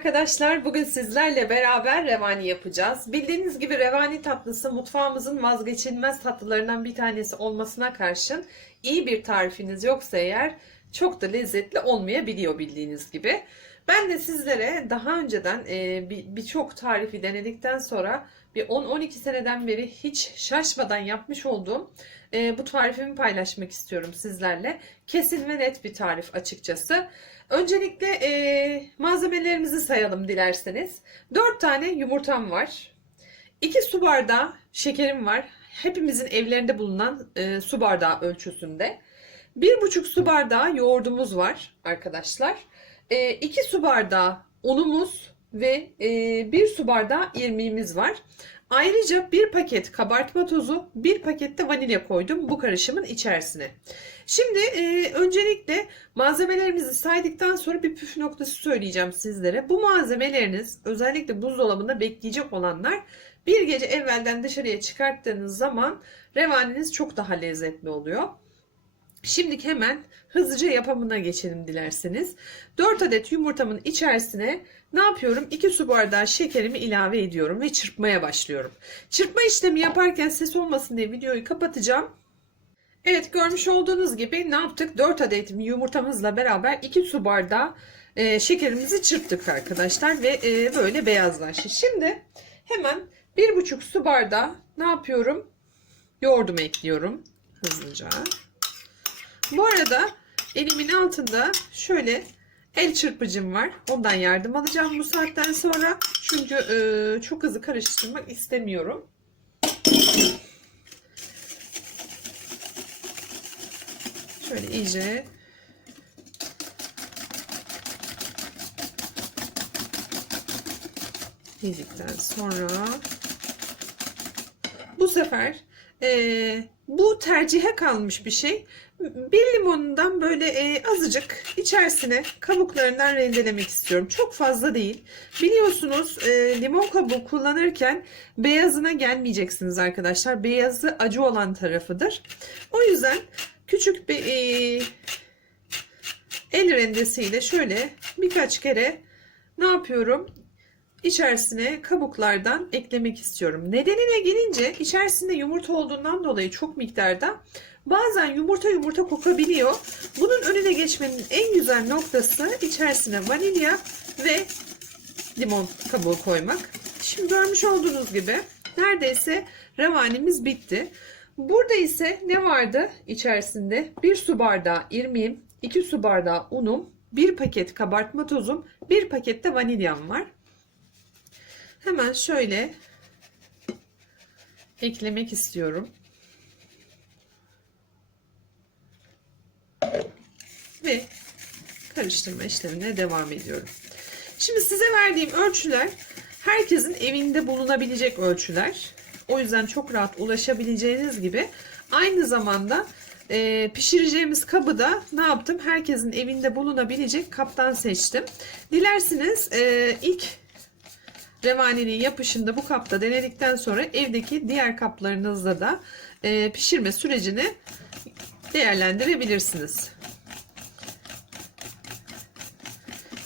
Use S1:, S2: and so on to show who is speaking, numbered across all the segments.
S1: arkadaşlar. Bugün sizlerle beraber revani yapacağız. Bildiğiniz gibi revani tatlısı mutfağımızın vazgeçilmez tatlılarından bir tanesi olmasına karşın iyi bir tarifiniz yoksa eğer çok da lezzetli olmayabiliyor bildiğiniz gibi. Ben de sizlere daha önceden e, bir- birçok tarifi denedikten sonra bir 10-12 seneden beri hiç şaşmadan yapmış olduğum e, bu tarifimi paylaşmak istiyorum sizlerle. Kesin ve net bir tarif açıkçası. Öncelikle e, malzemelerimizi sayalım dilerseniz. 4 tane yumurtam var. 2 su bardağı şekerim var. Hepimizin evlerinde bulunan e, su bardağı ölçüsünde. 1,5 su bardağı yoğurdumuz var arkadaşlar. 2 su bardağı unumuz ve 1 su bardağı irmiğimiz var. Ayrıca bir paket kabartma tozu, bir paket de vanilya koydum bu karışımın içerisine. Şimdi e, öncelikle malzemelerimizi saydıktan sonra bir püf noktası söyleyeceğim sizlere. Bu malzemeleriniz özellikle buzdolabında bekleyecek olanlar bir gece evvelden dışarıya çıkarttığınız zaman revaniniz çok daha lezzetli oluyor. Şimdi hemen hızlıca yapımına geçelim dilerseniz. 4 adet yumurtamın içerisine ne yapıyorum? 2 su bardağı şekerimi ilave ediyorum ve çırpmaya başlıyorum. Çırpma işlemi yaparken ses olmasın diye videoyu kapatacağım. Evet görmüş olduğunuz gibi ne yaptık? 4 adet yumurtamızla beraber 2 su bardağı e, şekerimizi çırptık arkadaşlar ve e, böyle beyazlaştı. Şimdi hemen 1,5 su bardağı ne yapıyorum? Yoğurdumu ekliyorum hızlıca. Bu arada elimin altında şöyle el çırpıcım var. Ondan yardım alacağım bu saatten sonra. Çünkü e, çok hızlı karıştırmak istemiyorum. Şöyle iyice yedikten sonra bu sefer e, bu tercihe kalmış bir şey. Bir limonundan böyle e, azıcık içerisine kabuklarından rendelemek istiyorum. Çok fazla değil. Biliyorsunuz e, limon kabuğu kullanırken beyazına gelmeyeceksiniz arkadaşlar. Beyazı acı olan tarafıdır. O yüzden küçük bir e, el rendesiyle şöyle birkaç kere ne yapıyorum? İçerisine kabuklardan eklemek istiyorum. Nedenine gelince içerisinde yumurta olduğundan dolayı çok miktarda bazen yumurta yumurta kokabiliyor. Bunun önüne geçmenin en güzel noktası içerisine vanilya ve limon kabuğu koymak. Şimdi görmüş olduğunuz gibi neredeyse revanimiz bitti. Burada ise ne vardı içerisinde? 1 su bardağı irmiğim, 2 su bardağı unum, 1 paket kabartma tozum, 1 paket de vanilyam var. Hemen şöyle eklemek istiyorum. Ve karıştırma işlemine devam ediyorum. Şimdi size verdiğim ölçüler herkesin evinde bulunabilecek ölçüler. O yüzden çok rahat ulaşabileceğiniz gibi aynı zamanda e, pişireceğimiz kabı da ne yaptım? Herkesin evinde bulunabilecek kaptan seçtim. Dilerseniz e, ilk revaninin yapışında bu kapta denedikten sonra evdeki diğer kaplarınızda da e, pişirme sürecini değerlendirebilirsiniz.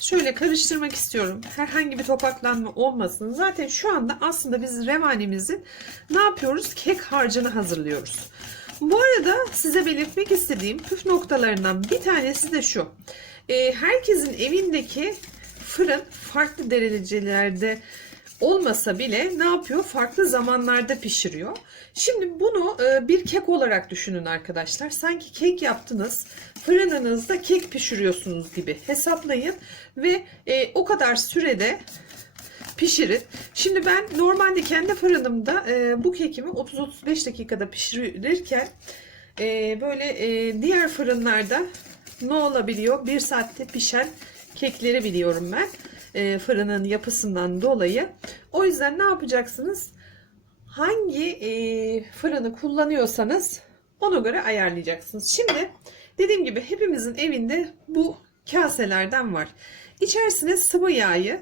S1: Şöyle karıştırmak istiyorum. Herhangi bir topaklanma olmasın. Zaten şu anda aslında biz revanimizin ne yapıyoruz? Kek harcını hazırlıyoruz. Bu arada size belirtmek istediğim püf noktalarından bir tanesi de şu. E, herkesin evindeki fırın farklı derecelerde olmasa bile ne yapıyor? Farklı zamanlarda pişiriyor. Şimdi bunu e, bir kek olarak düşünün arkadaşlar. Sanki kek yaptınız, fırınınızda kek pişiriyorsunuz gibi hesaplayın ve e, o kadar sürede pişirin. Şimdi ben normalde kendi fırınımda e, bu kekimi 30-35 dakikada pişirirken böyle diğer fırınlarda ne olabiliyor? Bir saatte pişen kekleri biliyorum ben e, fırının yapısından dolayı. O yüzden ne yapacaksınız? Hangi e, fırını kullanıyorsanız ona göre ayarlayacaksınız. Şimdi dediğim gibi hepimizin evinde bu kaselerden var. İçerisine sıvı yağı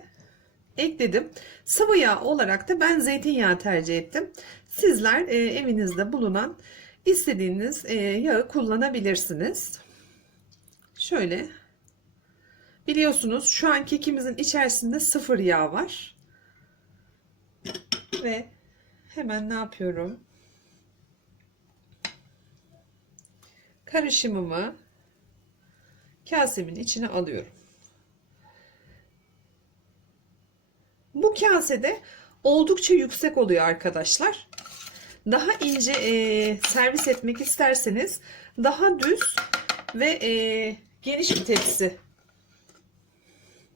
S1: ekledim. Sıvı yağ olarak da ben zeytinyağı tercih ettim. Sizler e, evinizde bulunan istediğiniz e, yağı kullanabilirsiniz. Şöyle Biliyorsunuz şu an kekimizin içerisinde sıfır yağ var. Ve hemen ne yapıyorum? Karışımımı kasemin içine alıyorum. Bu kasede oldukça yüksek oluyor arkadaşlar. Daha ince e, servis etmek isterseniz daha düz ve e, geniş bir tepsi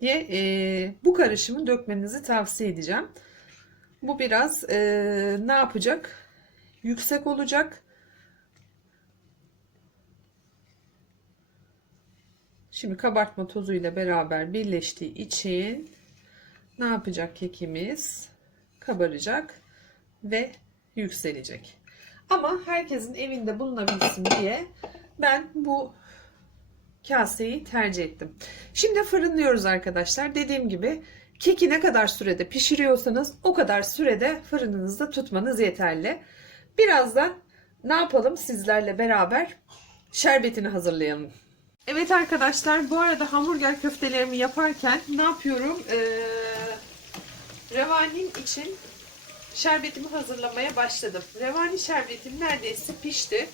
S1: diye e, bu karışımı dökmenizi tavsiye edeceğim. Bu biraz e, ne yapacak? Yüksek olacak. Şimdi kabartma tozuyla beraber birleştiği için ne yapacak kekimiz? Kabaracak ve yükselecek. Ama herkesin evinde bulunabilsin diye ben bu kaseyi tercih ettim. Şimdi fırınlıyoruz arkadaşlar. Dediğim gibi keki ne kadar sürede pişiriyorsanız o kadar sürede fırınınızda tutmanız yeterli. Birazdan ne yapalım sizlerle beraber şerbetini hazırlayalım. Evet arkadaşlar bu arada hamburger köftelerimi yaparken ne yapıyorum? Ee, revanim için şerbetimi hazırlamaya başladım. Revani şerbetim neredeyse pişti.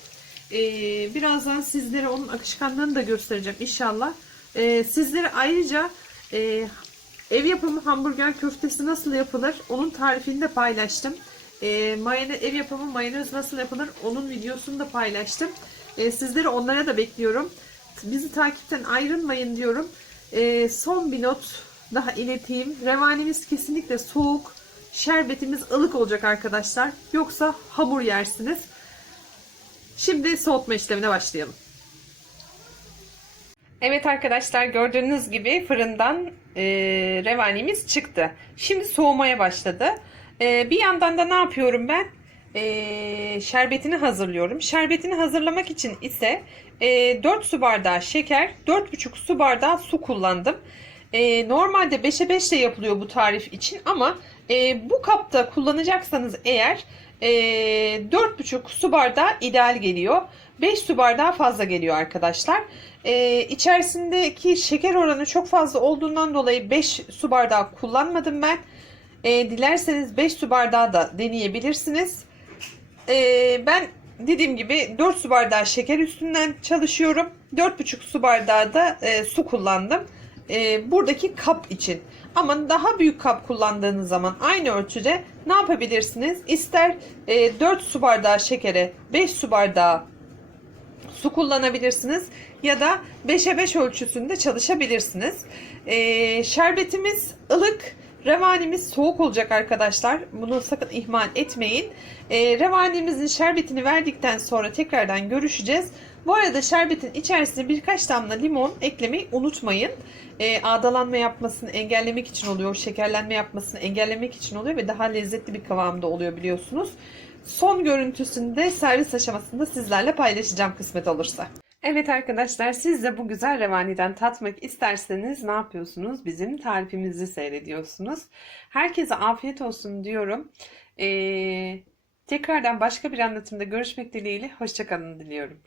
S1: Ee, birazdan sizlere onun akışkanlığını da göstereceğim inşallah. Ee, sizlere ayrıca e, ev yapımı hamburger köftesi nasıl yapılır onun tarifini de paylaştım. Ee, mayonez, ev yapımı mayonez nasıl yapılır onun videosunu da paylaştım. Ee, sizleri onlara da bekliyorum. Bizi takipten ayrılmayın diyorum. Ee, son bir not daha ileteyim. Revanimiz kesinlikle soğuk. Şerbetimiz ılık olacak arkadaşlar. Yoksa hamur yersiniz. Şimdi soğutma işlemine başlayalım. Evet arkadaşlar gördüğünüz gibi fırından e, revanimiz çıktı. Şimdi soğumaya başladı. E, bir yandan da ne yapıyorum ben? E, şerbetini hazırlıyorum. Şerbetini hazırlamak için ise e, 4 su bardağı şeker, 4,5 su bardağı su kullandım. E, normalde 5'e 5 de yapılıyor bu tarif için ama e, bu kapta kullanacaksanız eğer e, 4,5 su bardağı ideal geliyor. 5 su bardağı fazla geliyor arkadaşlar. E, içerisindeki şeker oranı çok fazla olduğundan dolayı 5 su bardağı kullanmadım ben. E, dilerseniz 5 su bardağı da deneyebilirsiniz. E, ben dediğim gibi 4 su bardağı şeker üstünden çalışıyorum. 4,5 su bardağı da e, su kullandım. E, buradaki kap için. Ama daha büyük kap kullandığınız zaman aynı ölçüde ne yapabilirsiniz? İster e, 4 su bardağı şekere 5 su bardağı su kullanabilirsiniz ya da 5'e 5 ölçüsünde çalışabilirsiniz. E, şerbetimiz ılık, revanimiz soğuk olacak arkadaşlar. Bunu sakın ihmal etmeyin. E, revanimizin şerbetini verdikten sonra tekrardan görüşeceğiz. Bu arada şerbetin içerisine birkaç damla limon eklemeyi unutmayın. E, ağdalanma yapmasını engellemek için oluyor, şekerlenme yapmasını engellemek için oluyor ve daha lezzetli bir kıvamda oluyor biliyorsunuz. Son görüntüsünde servis aşamasında sizlerle paylaşacağım kısmet olursa. Evet arkadaşlar siz de bu güzel revaniden tatmak isterseniz ne yapıyorsunuz? Bizim tarifimizi seyrediyorsunuz. Herkese afiyet olsun diyorum. Ee, tekrardan başka bir anlatımda görüşmek dileğiyle. Hoşçakalın diliyorum.